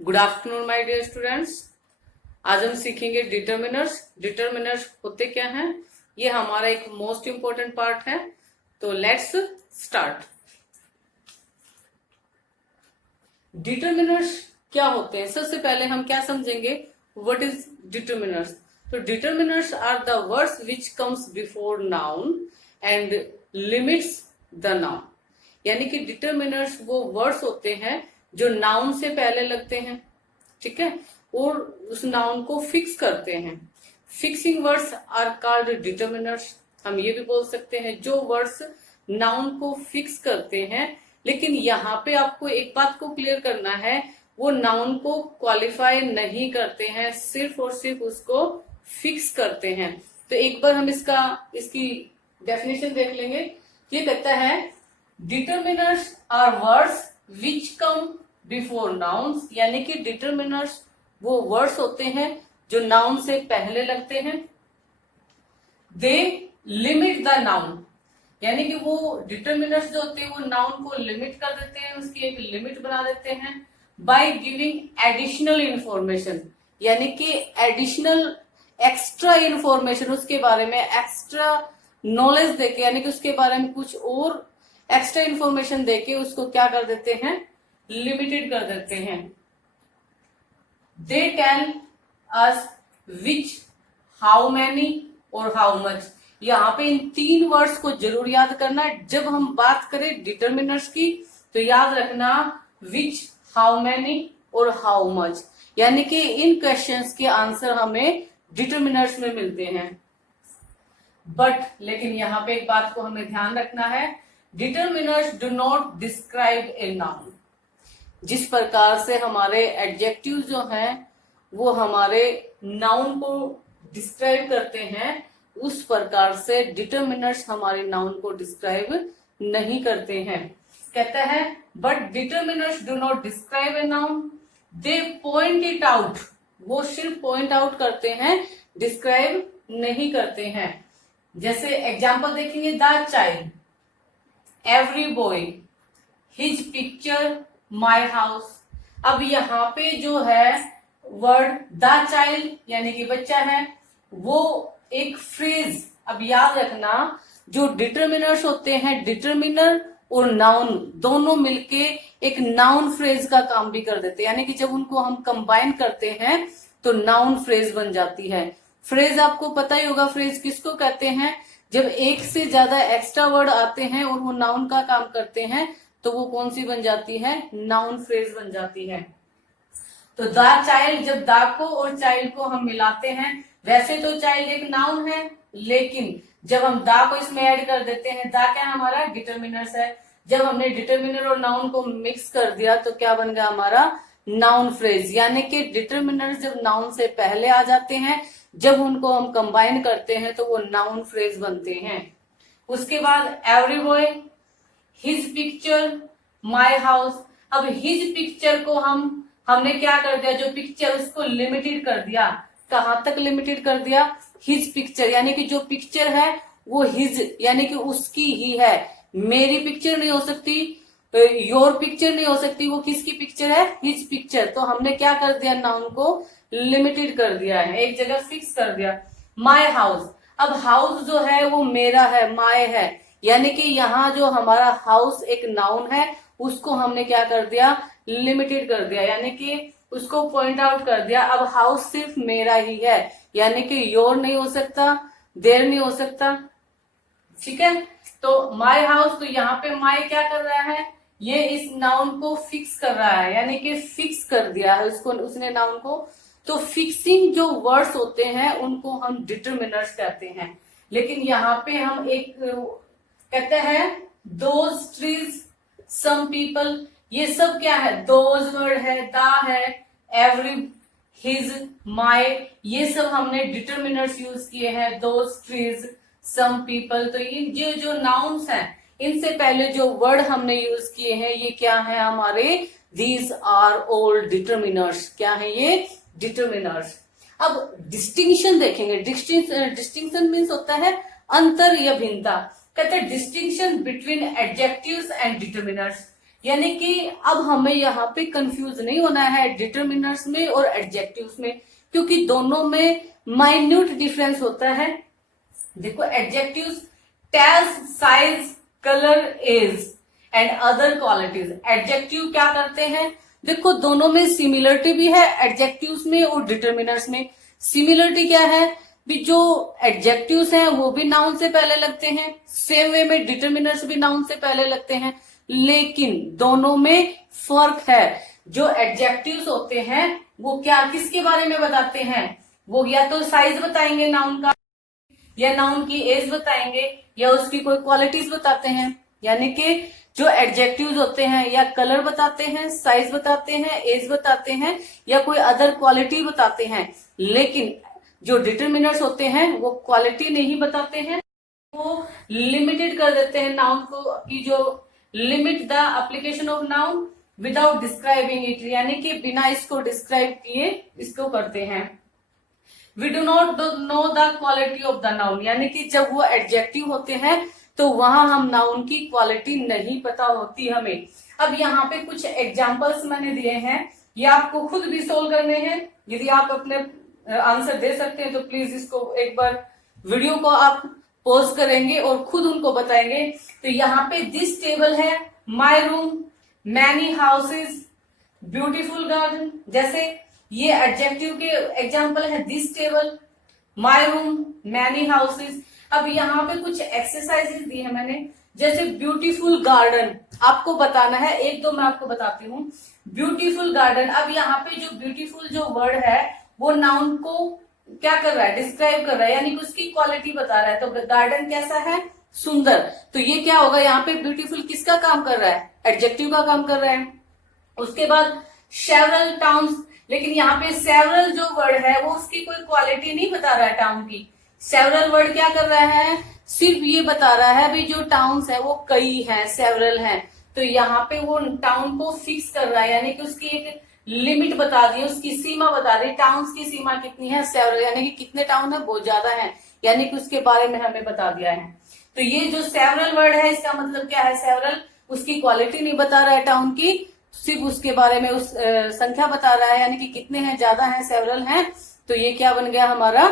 Good afternoon my dear students. आज हम सीखेंगे डिटर्मिनर्स। डिटर्मिनर्स होते क्या हैं, ये हमारा एक मोस्ट इंपॉर्टेंट पार्ट है। तो लेट्स स्टार्ट। डिटर्मिनर्स क्या होते हैं, सबसे पहले हम क्या समझेंगे, व्हाट इज डिटर्मिनर्स। तो determiners are the words which comes before noun and limits the noun. यानी कि डिटर्मिनर्स वो वर्ड्स होते हैं जो नाउन से पहले लगते हैं, ठीक है, और उस नाउन को फिक्स करते हैं। Fixing words are called determiners. हम ये भी बोल सकते हैं जो वर्ड्स नाउन को फिक्स करते हैं, लेकिन यहाँ पे आपको एक बात को क्लियर करना है, वो नाउन को क्वालिफाई नहीं करते हैं, सिर्फ और सिर्फ उसको फिक्स करते हैं। तो एक बार हम इसकी डेफिनेशन देख लेंगे। ये कहता है determiners are words which come before nouns, यानी कि डिटर्मिनर्स वो वर्ड्स होते हैं जो नाउन से पहले लगते हैं। दे लिमिट द नाउन, यानी कि वो डिटर्मिनर्स जो होते हैं वो नाउन को लिमिट कर देते हैं, उसकी एक लिमिट बना देते हैं। बाय गिविंग एडिशनल इंफॉर्मेशन, यानी कि एडिशनल एक्स्ट्रा इंफॉर्मेशन, उसके बारे में एक्स्ट्रा नॉलेज देके, यानी कि उसके बारे में कुछ और एक्स्ट्रा इंफॉर्मेशन देके उसको क्या कर देते हैं, लिमिटेड कर देते हैं। They can ask which, how many और हाउ मच। यहाँ पे इन तीन वर्ड्स को जरूर याद करना है। जब हम बात करें डिटर्मिनर्स की तो याद रखना विच, हाउ मैनी और हाउ मच, यानी कि इन क्वेश्चंस के आंसर हमें डिटर्मिनर्स में मिलते हैं। बट लेकिन यहाँ पे एक बात को हमें ध्यान रखना है, determiners do not describe a noun. जिस प्रकार से हमारे एडजेक्टिव जो हैं वो हमारे नाउन को डिस्क्राइब करते हैं, उस प्रकार से डिटर्मिनर्स हमारे नाउन को डिस्क्राइब नहीं करते हैं। कहता है but determiners do not describe a noun, they point it out. वो सिर्फ पॉइंट आउट करते हैं, डिस्क्राइब नहीं करते हैं। जैसे एग्जाम्पल देखेंगे, the child, every boy, his picture, my house. अब यहाँ पे जो है वर्ड द चाइल्ड यानी कि बच्चा है, वो एक फ्रेज। अब याद रखना जो डिटर्मिनर्स होते हैं, डिटर्मिनर और नाउन दोनों मिलके एक नाउन फ्रेज का काम भी कर देते हैं, यानी कि जब उनको हम कंबाइन करते हैं तो नाउन फ्रेज बन जाती है। फ्रेज आपको पता ही होगा, फ्रेज किसको कहते हैं, जब एक से ज्यादा एक्स्ट्रा वर्ड आते हैं और वो नाउन का काम करते हैं तो वो कौन सी बन जाती है, नाउन फ्रेज बन जाती है। तो द चाइल्ड, जब द को और चाइल्ड को हम मिलाते हैं, वैसे तो चाइल्ड एक नाउन है, लेकिन जब हम द को इसमें ऐड कर देते हैं, द क्या हमारा डिटर्मिनर्स है, जब हमने डिटर्मिनर और नाउन को मिक्स कर दिया तो क्या बन गया हमारा, नाउन फ्रेज। यानी कि डिटर्मिनर्स जब नाउन से पहले आ जाते हैं, जब उनको हम कंबाइन करते हैं तो वो नाउन फ्रेज बनते हैं। उसके बाद every boy, his picture, my house. अब हिज पिक्चर को हमने क्या कर दिया, जो पिक्चर उसको लिमिटेड कर दिया। कहां तक लिमिटेड कर दिया, हिज पिक्चर, यानी कि जो पिक्चर है वो हिज यानी कि उसकी ही है। मेरी पिक्चर नहीं हो सकती, योर पिक्चर नहीं हो सकती, वो किसकी पिक्चर है, हिज पिक्चर। तो हमने क्या कर दिया, नाउन को लिमिटेड कर दिया है, एक जगह फिक्स कर दिया। माई हाउस, अब हाउस जो है वो मेरा है, माय है, यानी कि यहाँ जो हमारा हाउस एक नाउन है उसको हमने क्या कर दिया, लिमिटेड कर दिया, यानी कि उसको पॉइंट आउट कर दिया। अब हाउस सिर्फ मेरा ही है, यानी कि योर नहीं हो सकता, देयर नहीं हो सकता, ठीक है। तो माय हाउस, तो यहाँ पे माय क्या कर रहा है, ये इस नाउन को फिक्स कर रहा है, यानी कि फिक्स कर दिया है उसको, उसने नाउन को। तो फिक्सिंग जो वर्ड्स होते हैं उनको हम डिटर्मिनर्स कहते हैं। लेकिन यहाँ पे हम एक कहते हैं दोज ट्रीज, सम पीपल, ये सब क्या है, दोज वर्ड है, दा है, एवरी, हिज, माय, ये सब हमने डिटर्मिनर्स यूज किए हैं। दोज ट्रीज, सम पीपल, तो ये जो नाउन्स हैं इनसे पहले जो वर्ड हमने यूज किए हैं ये क्या है हमारे, दीज आर ऑल डिटर्मिनर्स। क्या है ये, डिटर्मिनर्स। अब डिस्टिंक्शन देखेंगे। डिस्टिंक्शन मीन्स होता है अंतर या भिन्नता। कहते हैं distinction between adjectives and determiners, यानी कि अब हमें यहाँ पे कंफ्यूज नहीं होना है डिटरमिनर्स में और एडजेक्टिव्स में, क्योंकि दोनों में माइन्यूट डिफरेंस होता है। देखो adjectives tells size, colour, age and other qualities. Adjective क्या करते हैं, देखो दोनों में सिमिलरिटी भी है, एडजेक्टिव्स में और डिटरमिनर्स में। सिमिलरिटी क्या है भी, जो एडजेक्टिव्स हैं वो भी नाउन से पहले लगते हैं, सेम वे में डिटरमिनर्स भी नाउन से पहले लगते हैं, लेकिन दोनों में फर्क है। जो एडजेक्टिव्स होते हैं वो क्या किसके बारे में बताते हैं, वो या तो साइज बताएंगे नाउन का, या नाउन की एज बताएंगे, या उसकी कोई क्वालिटीज बताते हैं। यानी कि जो एडजेक्टिव्स होते हैं या कलर बताते हैं, साइज बताते हैं, एज बताते हैं, या कोई अदर क्वालिटी बताते हैं। लेकिन जो डिटरमिनर्स होते हैं वो क्वालिटी नहीं बताते हैं, वो लिमिटेड कर देते हैं नाउन को, कि जो limit the application of noun without describing it, यानी कि बिना इसको डिस्क्राइब किए इसको करते हैं। We do not know the quality of the noun, यानी कि जब वो एडजेक्टिव होते हैं तो वहां हम नाउन की क्वालिटी नहीं पता होती हमें। अब यहाँ पे कुछ एग्जाम्पल्स मैंने दिए हैं, ये आपको खुद भी सोल्व करने हैं। यदि आप अपने आंसर दे सकते हैं तो प्लीज इसको एक बार वीडियो को आप पॉज करेंगे और खुद उनको बताएंगे। तो यहाँ पे दिस टेबल है, my room, many houses, beautiful garden. जैसे ये एडजेक्टिव के एग्जाम्पल है, this table, my room, many houses. अब यहाँ पे कुछ एक्सरसाइजेस दी है मैंने, जैसे ब्यूटीफुल गार्डन आपको बताना है, एक दो मैं आपको बताती हूँ। ब्यूटीफुल गार्डन, अब यहाँ पे जो ब्यूटीफुल जो वर्ड है वो नाउन को क्या कर रहा है, डिस्क्राइब कर रहा है, यानी कि उसकी क्वालिटी बता रहा है। तो गार्डन कैसा है, सुंदर। तो ये क्या होगा, यहाँ पे ब्यूटीफुल किसका काम कर रहा है, एडजेक्टिव का काम कर रहा है। उसके बाद सेवरल टाउन्स, लेकिन यहाँ पे सेवरल जो वर्ड है वो उसकी कोई क्वालिटी नहीं बता रहा है टाउन की। सेवरल वर्ड क्या कर रहा है, सिर्फ ये बता रहा है भी जो टाउन्स है वो कई हैं, सेवरल हैं। तो यहाँ पे वो टाउन को फिक्स कर रहा है, यानी कि उसकी एक लिमिट बता दी, उसकी सीमा बता दी। टाउन्स की सीमा कितनी है, सेवरल, यानी कि कितने टाउन है, बहुत ज्यादा है, यानी कि उसके बारे में हमें बता दिया है। तो ये जो सेवरल वर्ड है इसका मतलब क्या है, सेवरल उसकी क्वालिटी नहीं बता रहा है टाउन की, सिर्फ उसके बारे में उस संख्या बता रहा है, यानी कि कितने हैं, ज्यादा हैं, सेवरल हैं। तो ये क्या बन गया हमारा,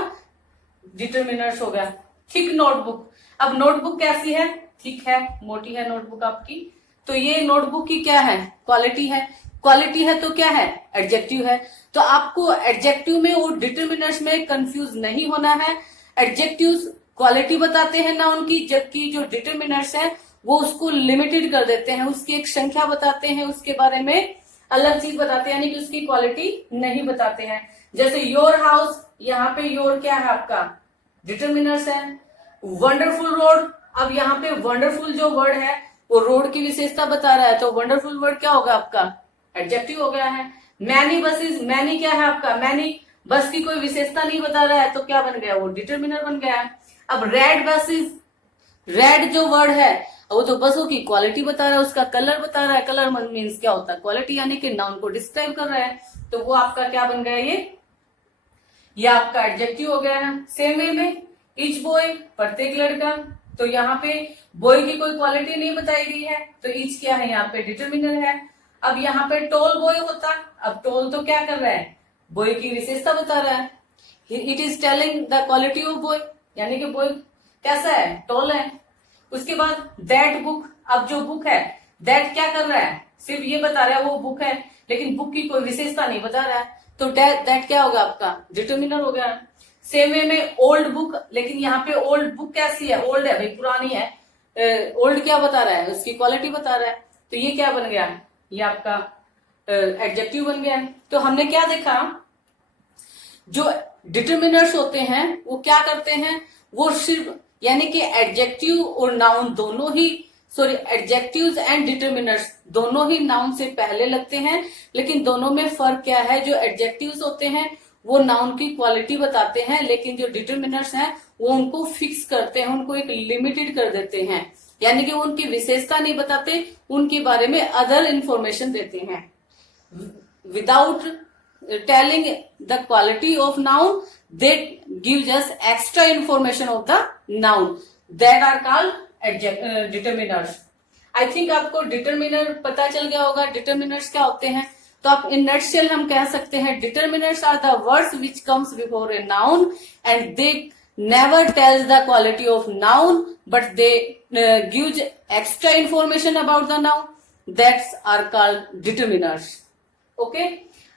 डिटरमिनर्स हो गया। थिक नोटबुक, अब नोटबुक कैसी है, थिक है, मोटी है नोटबुक आपकी। तो ये नोटबुक की क्या है, क्वालिटी है। क्वालिटी है तो क्या है, एडजेक्टिव है। तो आपको एडजेक्टिव में और डिटरमिनर्स में कंफ्यूज नहीं होना है। एडजेक्टिव्स क्वालिटी बताते हैं नाउन की, जबकि जो डिटरमिनर्स है वो उसको लिमिटेड कर देते हैं, उसकी एक संख्या बताते हैं, उसके बारे में अलग चीज बताते हैं, यानी कि उसकी क्वालिटी नहीं बताते हैं। जैसे योर हाउस, यहाँ पे योर क्या है आपका, डिटरमिनर्स है। वंडरफुल रोड, अब यहाँ पे वंडरफुल जो वर्ड है वो रोड की विशेषता बता रहा है, तो वंडरफुल वर्ड क्या होगा आपका, एडजेक्टिव हो गया है। मैनी बसेस, मैनी क्या है आपका, मैनी बस की कोई विशेषता नहीं बता रहा है, तो क्या बन गया, वो डिटरमिनर बन गया है। अब रेड बसेस, रेड जो वर्ड है वो तो बसों की क्वालिटी बता रहा है, उसका कलर बता रहा है। कलर मीन्स क्या होता है, क्वालिटी, यानी कि नाउन को डिस्क्राइब कर रहा है। तो वो आपका क्या बन गया, ये आपका एडजेक्टिव हो गया है। सेम वे में ईच बॉय, प्रत्येक लड़का, तो यहाँ पे बॉय की कोई क्वालिटी नहीं बताई गई है, तो ईच क्या है, यहाँ पे डिटरमिनर है। अब यहाँ पे टोल बॉय होता, अब टोल तो क्या कर रहा है, बॉय की विशेषता बता रहा है। It is telling the quality of boy, यानी कि बॉय कैसा है, टोल है। उसके बाद दैट बुक, अब जो बुक है, दैट क्या कर रहा है, सिर्फ ये बता रहा है वो बुक है, लेकिन बुक की कोई विशेषता नहीं बता रहा है, तो दैट क्या होगा आपका, डिटरमिनर हो गया। सेम वे में ओल्ड बुक, लेकिन यहाँ पे ओल्ड बुक कैसी है, ओल्ड है भाई, पुरानी है। ओल्ड क्या बता रहा है, उसकी क्वालिटी बता रहा है, तो ये क्या बन गया, ये आपका एडजेक्टिव बन गया है। तो हमने क्या देखा, जो डिटरमिनर्स होते हैं वो क्या करते हैं, वो सिर्फ यानी कि एडजेक्टिव और नाउन दोनों ही, सॉरी एडजेक्टिव्स एंड डिटरमिनर्स दोनों ही नाउन से पहले लगते हैं, लेकिन दोनों में फर्क क्या है, जो एडजेक्टिव्स होते हैं वो नाउन की क्वालिटी बताते हैं, लेकिन जो डिटरमिनर्स हैं वो उनको फिक्स करते हैं, उनको एक लिमिटेड कर देते हैं, यानी कि वो उनकी विशेषता नहीं बताते, उनके बारे में अदर इंफॉर्मेशन देते हैं। Without telling the quality of noun, they gives us extra information of the noun, that are called determiners. I think आपको डिटर्मिनर पता चल गया होगा, डिटर्मिनर्स क्या होते हैं। तो आप इन नटशेल हम कह सकते हैं determiners are the words which comes before a noun and they never tells the quality of noun but they gives extra information about the noun, that's are called determiners. Okay,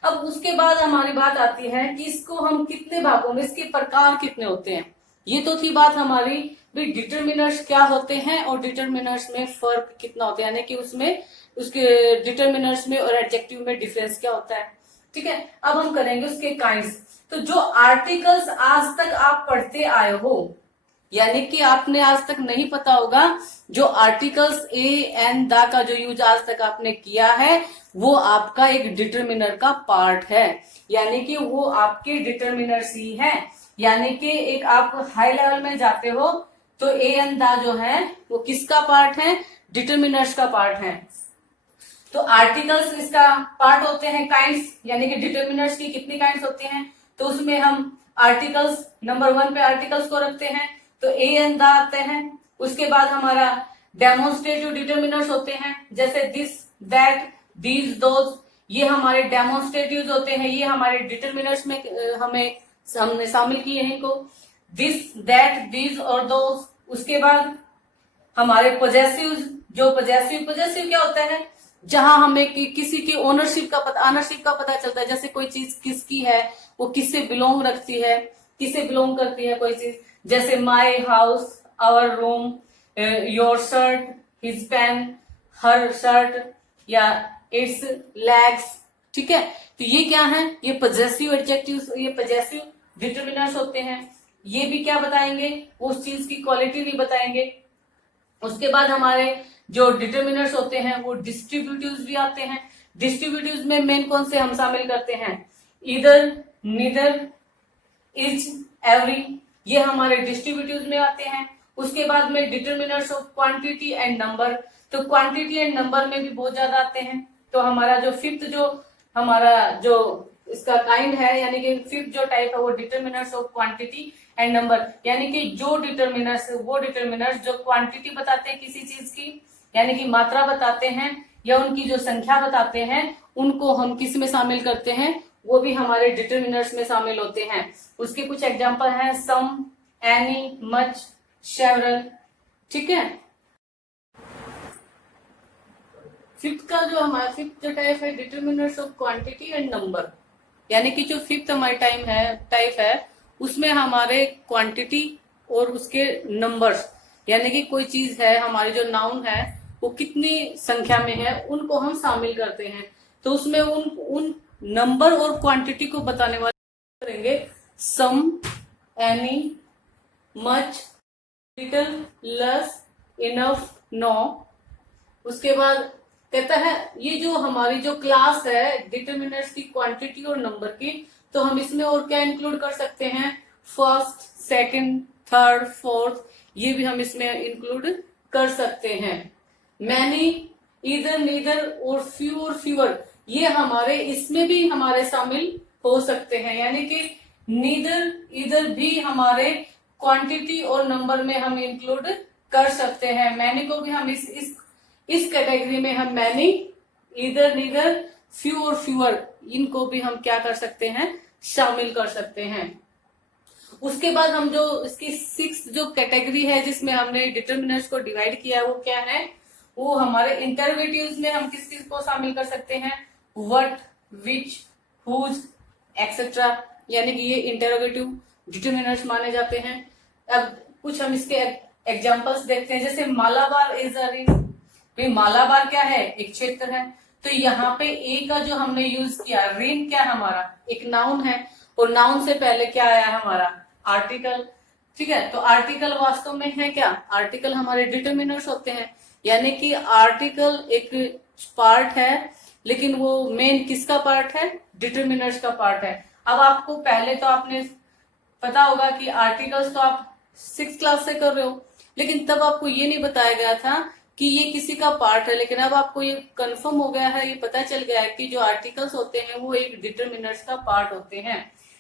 अब उसके बाद हमारी बात आती है कि इसको हम कितने भागों में, इसके प्रकार कितने होते हैं। ये तो थी बात हमारी भी डिटर्मिनर्स क्या होते हैं और डिटर्मिनर्स में फर्क कितना होता है, यानी कि उसमें उसके डिटर्मिनर्स में और एडजेक्टिव में डिफरेंस क्या होता है। ठीक है, अब हम करेंगे उसके काइंड्स। तो जो आर्टिकल्स आज तक आप पढ़ते आए हो, यानी कि आपने आज तक नहीं पता होगा, जो आर्टिकल्स ए एन द का जो यूज आज तक आपने किया है वो आपका एक डिटर्मिनर का पार्ट है, यानी कि वो आपके डिटर्मिनर्स ही है। यानी कि एक आप हाई लेवल में जाते हो तो ए एन द जो है वो किसका पार्ट है, डिटर्मिनर्स का पार्ट है। तो आर्टिकल्स इसका पार्ट होते हैं काइंड्स, यानी कि डिटर्मिनर्स की कितनी काइंड्स होती हैं, तो उसमें हम आर्टिकल्स नंबर 1 पे आर्टिकल्स को रखते हैं, तो ए एन द आते हैं। उसके बाद हमारा डेमोन्स्ट्रेटिव डिटर्मिनर्स होते हैं, जैसे दिस, दैट, दीज, दोज, ये हमारे डेमोन्स्ट्रेटिव होते हैं, ये हमारे डिटर्मिनर्स में हमने शामिल किए हैं इनको, दिस, दैट, दीज और दोज। उसके बाद हमारे पोजेसिव, जो पोजेसिव क्या होता है, जहां हमें किसी की ओनरशिप का पता चलता है, जैसे कोई चीज किसकी है, वो किससे बिलोंग रखती है, किससे बिलोंग करती है कोई चीज, जैसे my house, our room, your shirt, his pen, her shirt, या इट्स लेग्स। ठीक है, तो ये क्या है, ये पॉजेसिव एडजेक्टिव्स, ये पॉजेसिव डिटर्मिनर्स होते हैं। ये भी क्या बताएंगे, उस चीज की क्वालिटी भी बताएंगे। उसके बाद हमारे जो डिटर्मिनर्स होते हैं वो डिस्ट्रीब्यूटिव्स भी आते हैं। डिस्ट्रीब्यूटिव्स में मेन कौन से हम शामिल करते हैं, इधर, नीदर, इज, एवरी, ये हमारे डिस्ट्रीब्यूटिव्स में आते हैं। उसके बाद में determiners of quantity and number, तो क्वांटिटी एंड नंबर में भी बहुत ज्यादा आते हैं। तो हमारा जो फिफ्थ जो हमारा जो इसका काइंड है, यानी कि फिफ्थ जो टाइप है वो determiners of quantity and number, यानी कि जो डिटर्मिनर्स, वो डिटर्मिनर्स जो क्वांटिटी बताते हैं किसी चीज की, यानी कि मात्रा बताते हैं या उनकी जो संख्या बताते हैं, उनको हम किस में शामिल करते हैं, वो भी हमारे डिटर्मिनर्स में शामिल होते हैं। उसके कुछ एग्जांपल हैं, सम, एनी, मच, सेवरल। ठीक है, फिफ्थ का जो हमारा फिफ्थ जो टाइप है determiners of quantity and number, यानी कि जो फिफ्थ हमारी टाइप है उसमें हमारे क्वांटिटी और उसके नंबर्स, यानी कि कोई चीज है, हमारी जो नाउन है वो कितनी संख्या में है, उनको हम शामिल करते हैं। तो उसमें उन नंबर और क्वांटिटी को बताने वाले करेंगे some, any, much, little, less, enough, no. उसके बाद कहता है ये जो हमारी जो क्लास है डिटर्मिनर्स की क्वांटिटी और नंबर की, तो हम इसमें और क्या इंक्लूड कर सकते हैं, फर्स्ट, सेकंड, थर्ड, फोर्थ, ये भी हम इसमें इंक्लूड कर सकते हैं। मैनी, इधर, नीदर और फ्यूअर, ये हमारे इसमें भी हमारे शामिल हो सकते हैं, यानी कि नीदर, इधर भी हमारे क्वांटिटी और नंबर में हम इंक्लूड कर सकते हैं। मैनी को भी हम इस कैटेगरी में हम मैनी, इधर, नीदर, फ्यू और फ्यूअर, इनको भी हम क्या कर सकते हैं, शामिल कर सकते हैं। उसके बाद हम जो इसकी सिक्स्थ जो कैटेगरी है जिसमें हमने डिटर्मिनर्स को डिवाइड किया है वो क्या है, वो हमारे इंटरोगेटिव्स में हम किस किस को शामिल कर सकते हैं, व्हाट, विच, हुज, एक्सेट्रा, यानी कि ये इंटरोगेटिव डिटर्मिनर्स माने जाते हैं। अब कुछ हम इसके एग्जांपल्स देखते हैं, जैसे मालाबार इज अ रिंग। भाई मालाबार क्या है, एक क्षेत्र है, तो यहाँ पे ए का जो हमने यूज किया, रिंग क्या हमारा एक नाउन है, और नाउन से पहले क्या आया हमारा, आर्टिकल। ठीक है, तो आर्टिकल वास्तव में है क्या, आर्टिकल हमारे डिटर्मिनर्स होते हैं, यानी कि आर्टिकल एक पार्ट है, लेकिन वो मेन किसका पार्ट है, डिटर्मिनर्स का पार्ट है। अब आपको पहले तो आपने पता होगा कि आर्टिकल्स तो आप 6th क्लास से कर रहे हो, लेकिन तब आपको ये नहीं बताया गया था कि ये किसी का पार्ट है, लेकिन अब आपको ये कंफर्म हो गया है, ये पता चल गया है कि जो आर्टिकल्स होते हैं वो एक डिटर्मिनर्स का पार्ट होते हैं।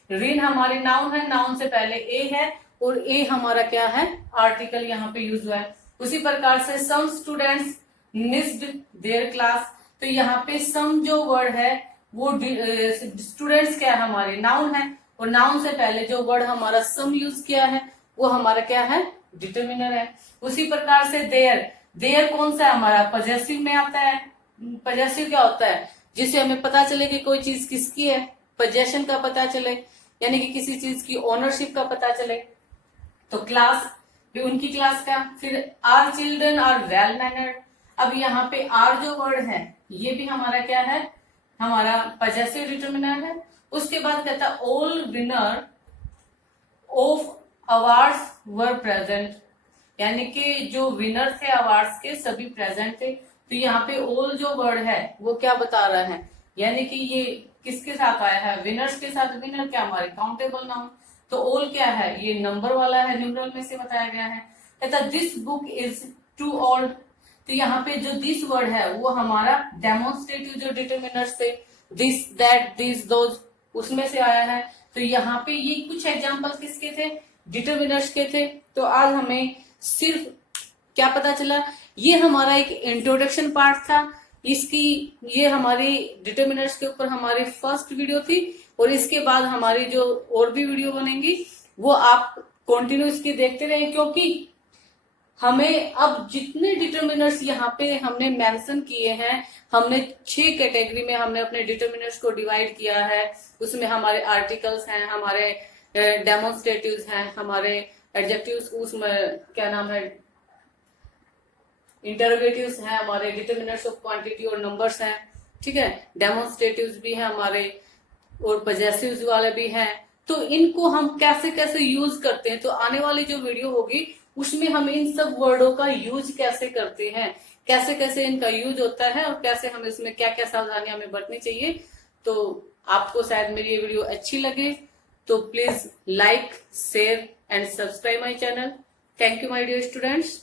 रिन हमारी नाउन है, नाउन से पहले ए है, और ए हमारा क्या है, आर्टिकल यहाँ पे यूज हुआ है। उसी प्रकार से some students missed their class. तो यहाँ पे सम जो वर्ड है वो स्टूडेंट्स क्या है, हमारे नाउन है, और नाउन से पहले जो वर्ड हमारा सम यूज किया है वो हमारा क्या है, डिटर्मिनर है। उसी प्रकार से देयर, देयर कौन सा है हमारा, पजेसिव में आता है। पजेसिव क्या होता है, जिससे हमें पता चले कि कोई चीज किसकी है, पजेशन का पता चले, यानी कि किसी चीज की ओनरशिप का पता चले। तो क्लास भी उनकी क्लास का। फिर our children are well mannered. अब यहाँ पे आर जो वर्ड है ये भी हमारा क्या है, हमारा पजेसिव डिटर्मिनर है। उसके बाद कहता है all winner of awards were present, यानी कि जो विनर थे अवार्ड्स के सभी प्रेजेंट थे। तो यहाँ पे ऑल जो वर्ड है वो क्या बता रहा है, यानी कि ये किसके साथ आया है, विनर्स के साथ। विनर क्या हमारे काउंटेबल नाउन। तो ऑल क्या है, ये नंबर वाला है, न्यूमरल में से बताया गया है। कहता this book is too old. तो यहाँ पे जो दिस वर्ड है वो हमारा डेमोन्स्ट्रेटिव जो डिटर्मिनर्स थे, दिस दैट दिस दोज, उसमें से आया है। तो यहाँ पे ये कुछ एग्जाम्पल किसके थे, डिटर्मिनर्स के थे। तो आज हमें सिर्फ क्या पता चला, ये हमारा एक इंट्रोडक्शन पार्ट था इसकी। ये हमारी डिटर्मिनर्स के ऊपर हमारी फर्स्ट वीडियो थी, और इसके बाद हमारी जो और भी वीडियो बनेंगी वो आप कंटिन्यू इसकी देखते रहे, क्योंकि हमें अब जितने डिटर्मिनर्स यहाँ पे हमने मेंशन किए हैं, हमने 6 कैटेगरी में हमने अपने डिटर्मिनर्स को डिवाइड किया है। उसमें हमारे आर्टिकल्स हैं, हमारे डेमोन्स्ट्रेटिव्स हैं, हमारे एडजेक्टिव्स, उसमें क्या नाम है, इंटरोगेटिव्स हैं, हमारे डिटर्मिनर्स ऑफ क्वांटिटी और नंबर्स हैं, ठीक है, डेमोन्स्ट्रेटिव्स भी हैं हमारे, और पजेसिव्स वाले भी हैं। तो इनको हम कैसे कैसे यूज करते हैं, तो आने वाली जो वीडियो होगी उसमें हम इन सब वर्डों का यूज कैसे करते हैं, कैसे कैसे इनका यूज होता है, और कैसे हम इसमें क्या क्या सावधानियां हमें बरतनी चाहिए। तो आपको शायद मेरी ये वीडियो अच्छी लगे, तो please like, share and subscribe my channel. Thank you my dear students.